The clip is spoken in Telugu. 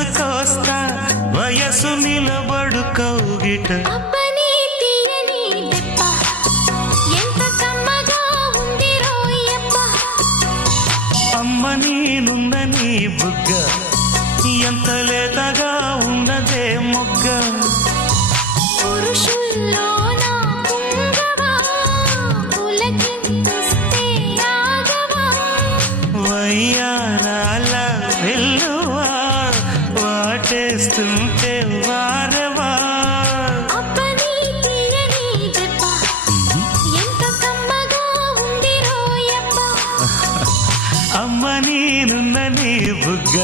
వయసుకొస్తా వయసు నిలబడు కౌగిట అబ్బని తీయని దెబ్బ ఎంత కమ్మగా ఉంది రోయప్ప అమ్మ నేనున్న నీ బుగ్గ ఎంత లేతగా ఉన్నదే మొగ్గ పురుషుల్లో నా పుంగవా పులకింతుస్తే ఆగవా వయ్యారాల వెల్లువా వాటేస్తుంటే వారవా అబ్బని తీయని దెబ్బ ఎంత కమ్మగా ఉంది రోయప్ప అమ్మ నేనున్న నీ బుగ్గ